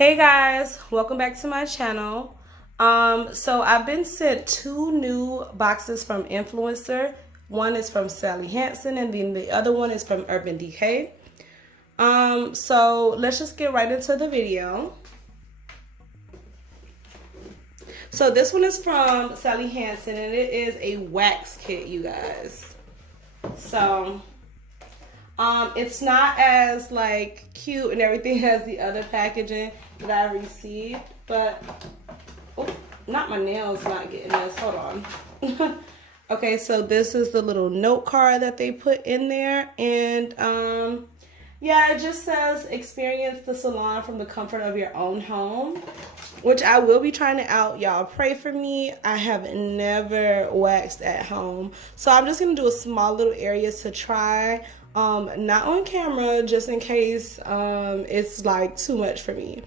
Hey guys, welcome back to my channel. So I've been sent two new boxes from Influencer. One is from Sally Hansen and then the other one is from Urban Decay. So let's just get right into the video. So this one is from Sally Hansen and it is a wax kit, you guys. So it's not as like cute and everything as the other packaging that I received, but oh, not my nails not getting this. Hold on. Okay, so this is the little note card that they put in there, and yeah, it just says experience the salon from the comfort of your own home, which I will be trying it out. Y'all pray for me. I have never waxed at home, so I'm just gonna do a small little areas to try. Not on camera, just in case it's like too much for me.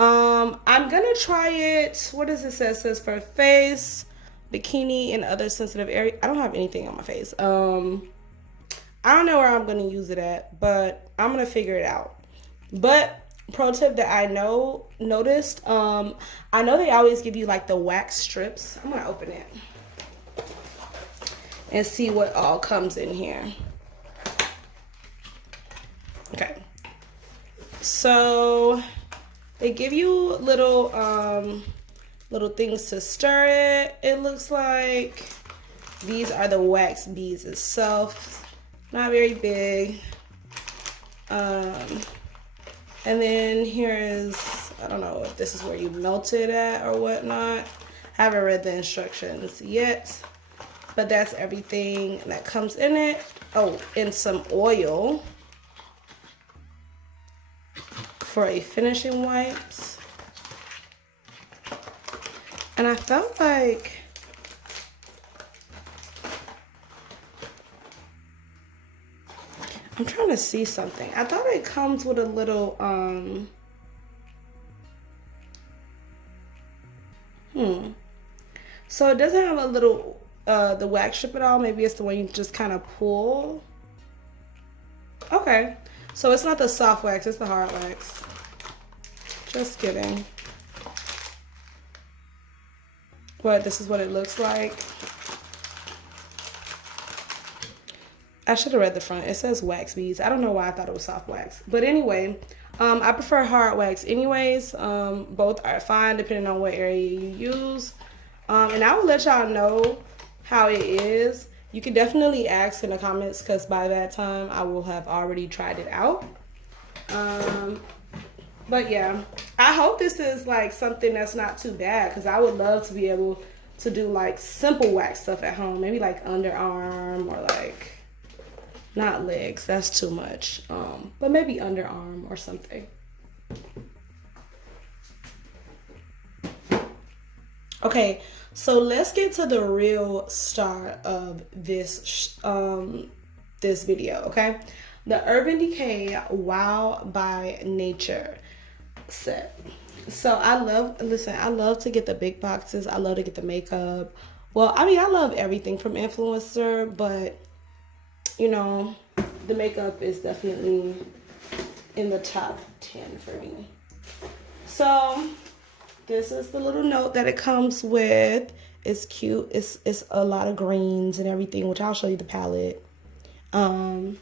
I'm gonna try it. What does it say? It says for face, bikini, and other sensitive areas. I don't have anything on my face. I don't know where I'm gonna use it at, but I'm gonna figure it out. But pro tip that I noticed, I know they always give you like the wax strips. I'm gonna open it and see what all comes in here. Okay, so they give you little little things to stir it. It looks like these are the wax beads itself, not very big. And then here is, I don't know if this is where you melt it at or whatnot. I haven't read the instructions yet, but that's everything that comes in it. Oh, and some oil for a finishing wipes. And I felt like I'm trying to see something. I thought it comes with a little so it doesn't have a little the wax strip at all. Maybe it's the one you just kind of pull. Okay, so it's not the soft wax, it's the hard wax. Just kidding. But this is what it looks like. I should have read the front. It says wax beads. I don't know why I thought it was soft wax. But anyway, I prefer hard wax anyways. Both are fine depending on what area you use. And I will let y'all know how it is. You can definitely ask in the comments because by that time I will have already tried it out. But yeah, I hope this is like something that's not too bad because I would love to be able to do like simple wax stuff at home. Maybe like underarm or like, not legs, that's too much. But maybe underarm or something. Okay, so let's get to the real star of this this video, okay? The Urban Decay Wow by Nature set. So I love to get the big boxes. I love to get the makeup. Well, I mean, I love everything from Influencer, but you know, the makeup is definitely in the top 10 for me. So this is the little note that it comes with. It's cute. It's a lot of greens and everything, which I'll show you the palette. So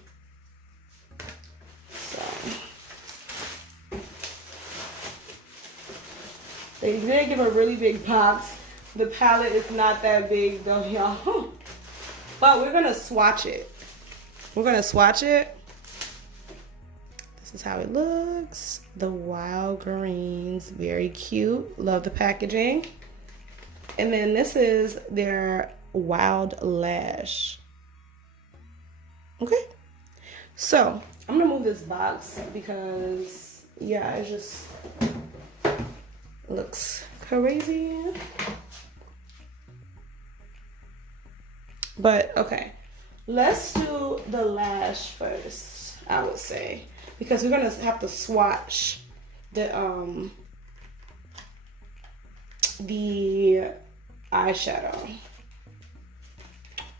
they did give a really big box. The palette is not that big though, y'all. But we're gonna swatch it. We're gonna swatch it. This is how it looks. The wild greens, very cute. Love the packaging. And then this is their wild lash. Okay. So I'm gonna move this box because yeah, it just looks crazy. But okay. Let's do the lash first, I would say, because we're gonna have to swatch the eyeshadow.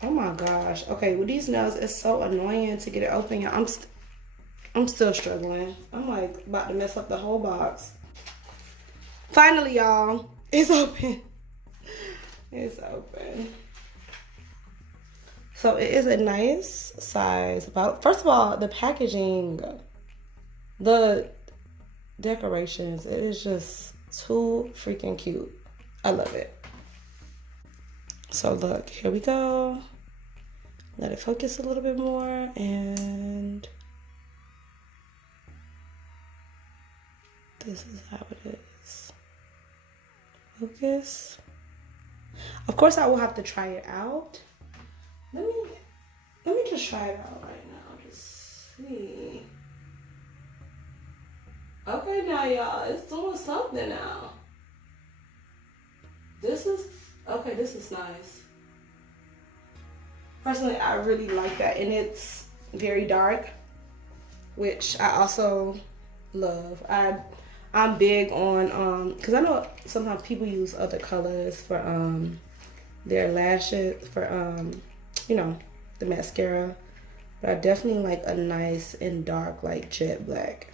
Oh my gosh. Okay, with these nails, it's so annoying to get it open. I'm still struggling. I'm like about to mess up the whole box. Finally, y'all, it's open. It's open. So it is a nice size. First of all, the packaging, the decorations, it is just too freaking cute. I love it. So look, here we go. Let it focus a little bit more, and this is how it is. Focus. Of course, I will have to try it out. Let me just try it out right now. Just see. Okay, now y'all, it's doing something now. This is nice. Personally, I really like that, and it's very dark, which I also love. I'm big on because I know sometimes people use other colors for their lashes for you know, the mascara, but I definitely like a nice and dark like jet black.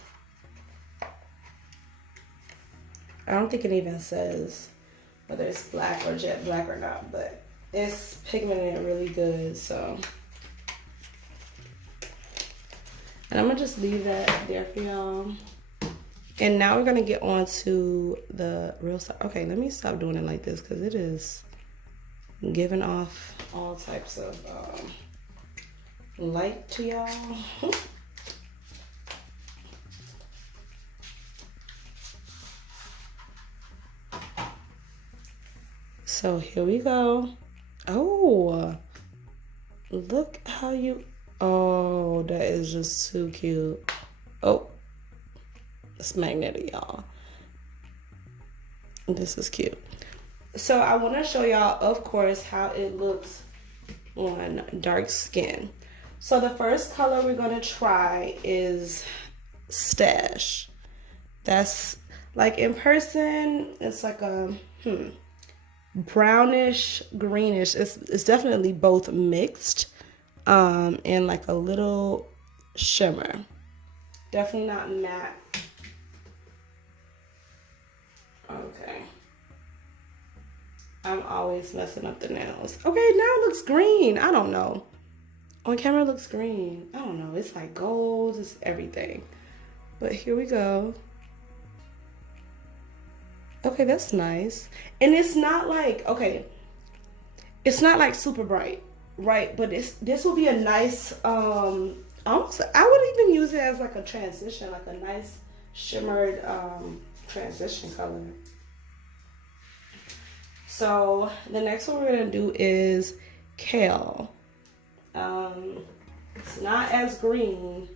I don't think it even says whether it's black or jet black or not, but it's pigmented really good. So, and I'm gonna just leave that there for y'all. And now we're gonna get on to the real stuff. Okay, let me stop doing it like this because it is giving off all types of light to y'all. So here we go. Oh, look how you, oh, that is just too cute. Oh, it's magnetic, y'all. This is cute. So I want to show y'all, of course, how it looks on dark skin. So the first color we're going to try is Stash. That's like in person, it's like a brownish greenish. It's definitely both mixed and like a little shimmer. Definitely not matte. Okay. I'm always messing up the nails. Okay, now it looks green. I don't know. On camera it looks green. I don't know. It's like gold. It's everything. But here we go. Okay, that's nice. And it's not like, okay, it's not like super bright, right? But this will be a nice, almost, I would even use it as like a transition, like a nice shimmered transition color. So the next one we're gonna do is Kale. It's not as green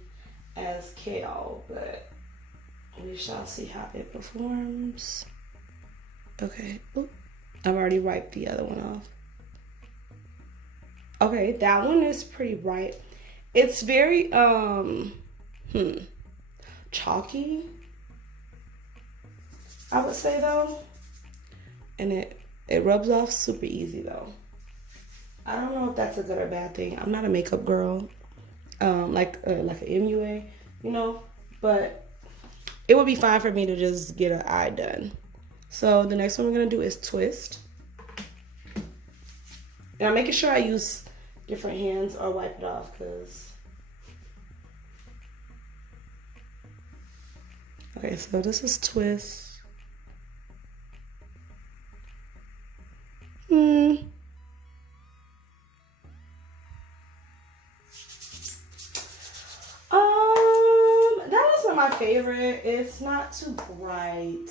as Kale, but we shall see how it performs. Okay, oop, I've already wiped the other one off. Okay, that one is pretty bright. It's very chalky, I would say though. And it rubs off super easy though. I don't know if that's a good or bad thing. I'm not a makeup girl, like an MUA, you know, but it would be fine for me to just get an eye done. So the next one we're gonna do is Twist. And I'm making sure I use different hands or wipe it off because. Okay, so this is Twist. That is my favorite. It's not too bright.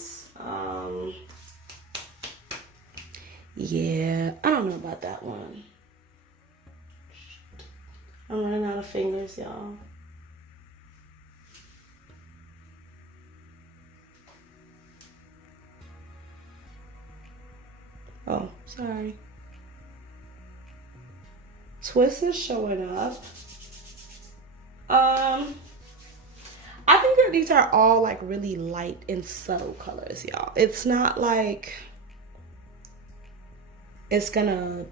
Yeah, I don't know about that one. I'm running out of fingers, y'all. Oh, sorry. Twist is showing up. I think that these are all like really light and subtle colors, y'all. It's not like it's gonna,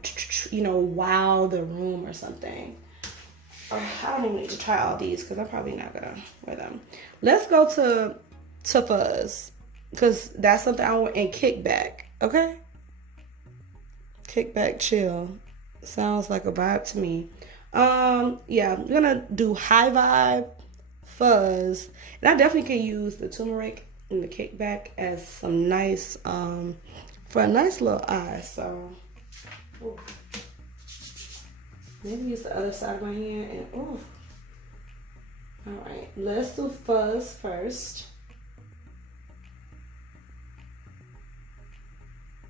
you know, wow the room or something. Or I don't even need to try all these because I'm probably not gonna wear them. Let's go to Fuzz. because that's something I want. And kickback, okay? Kickback, chill. Sounds like a vibe to me. Yeah, I'm gonna do high vibe, fuzz, and I definitely can use the turmeric and the kickback as some nice, for a nice little eye. So, ooh. Maybe use the other side of my hand and ooh. All right, let's do fuzz first.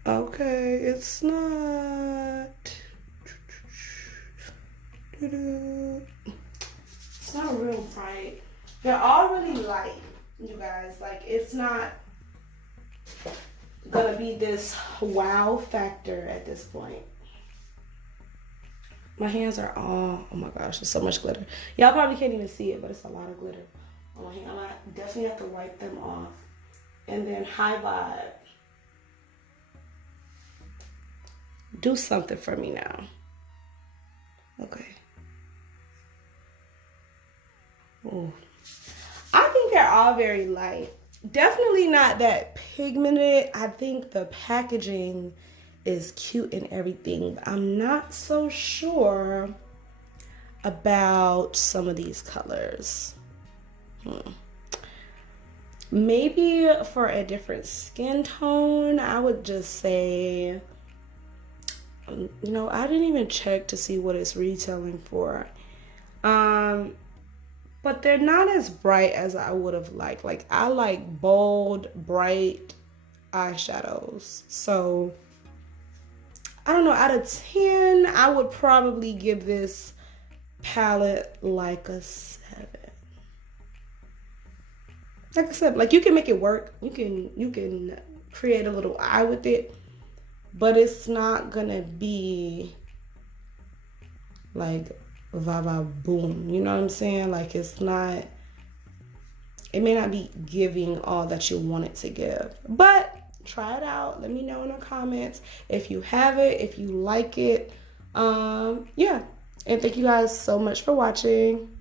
Okay, it's not. It's not real bright. They're all really light, you guys. Like, it's not gonna be this wow factor at this point. My hands are all, oh my gosh, there's so much glitter. Y'all probably can't even see it, but it's a lot of glitter on my hand. I definitely have to wipe them off. And then high vibe. Do something for me now. Okay. Ooh. I think they're all very light. Definitely not that pigmented. I think the packaging is cute and everything, but I'm not so sure about some of these colors. Maybe for a different skin tone, I would just say, you know, I didn't even check to see what it's retailing for. But they're not as bright as I would have liked. Like, I like bold, bright eyeshadows. So, I don't know, out of 10, I would probably give this palette like a 7. Like I said, like, you can make it work. You can create a little eye with it, but it's not gonna be like va boom. You know what I'm saying? Like, it's not. It may not be giving all that you want it to give, but try it out. Let me know in the comments if you have it, if you like it. Yeah. And thank you guys so much for watching.